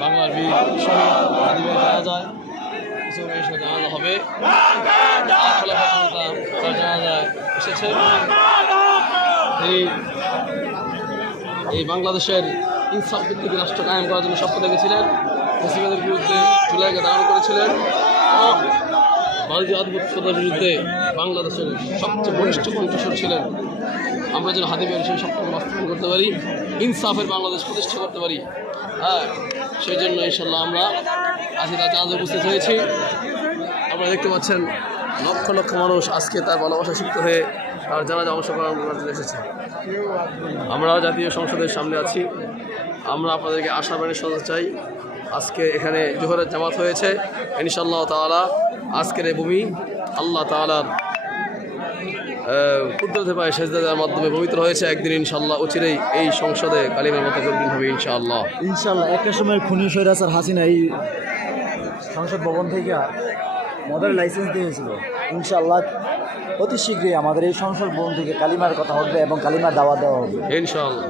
বাংলার বীর শহীদ আদিবাসী জানাজায় কিছু মেয়ের জানাজা হবে। তার জানাজায় এসেছে। এই বাংলাদেশের ইনসাফ ভিত্তিক রাষ্ট্র কায়েম করার জন্য শপথ রেখেছিলেন। মুসলিমদের বিরুদ্ধে জুলাইকে দাঁড়ানো করেছিলেন এবং ভারতীয় আধিপত্যের বিরুদ্ধে বাংলাদেশের সবচেয়ে বলিষ্ঠ কণ্ঠস্বর ছিলেন। আমরা যেন হাদিমের সেই স্বপ্নকে বাস্তবায়ন করতে পারি, ইনসাফের বাংলাদেশ প্রতিষ্ঠা করতে পারি। হ্যাঁ, সেই জন্য ইনশাল্লাহ আমরা আজকে তার জানাজায় উপস্থিত হয়েছি। আপনারা দেখতে পাচ্ছেন লক্ষ লক্ষ মানুষ আজকে তার ভালোবাসা সিক্ত হয়ে তার জানাজায় অংশগ্রহণ করার জন্য এসেছে। আমরা জাতীয় সংসদের সামনে আছি। আমরা আপনাদেরকে আশাবাণী শোনাতে চাই, আজকে এখানে জোহরের জামাত হয়েছে। ইনশাআল্লাহ তাআলা আজকের এই ভূমি আল্লাহ তাআলার কুদরতে পায় সেজদা দেওয়ার মাধ্যমে পবিত্র হয়েছে। একদিন ইনশাআল্লাহ অচিরেই এই সংসদে কালিমার মতো গর্বিত হবে ইনশাআল্লাহ। একটা সময় খুনি স্বৈরাচার হাসিনা এই সংসদ ভবন থেকে মদের লাইসেন্স দিয়েছিল। ইনশাআল্লাহ অতি শীঘ্রই আমাদের এই সংসদ ভবন থেকে কালিমার কথা হবে এবং কালিমার দাওয়া দেওয়া হবে ইনশাআল্লাহ।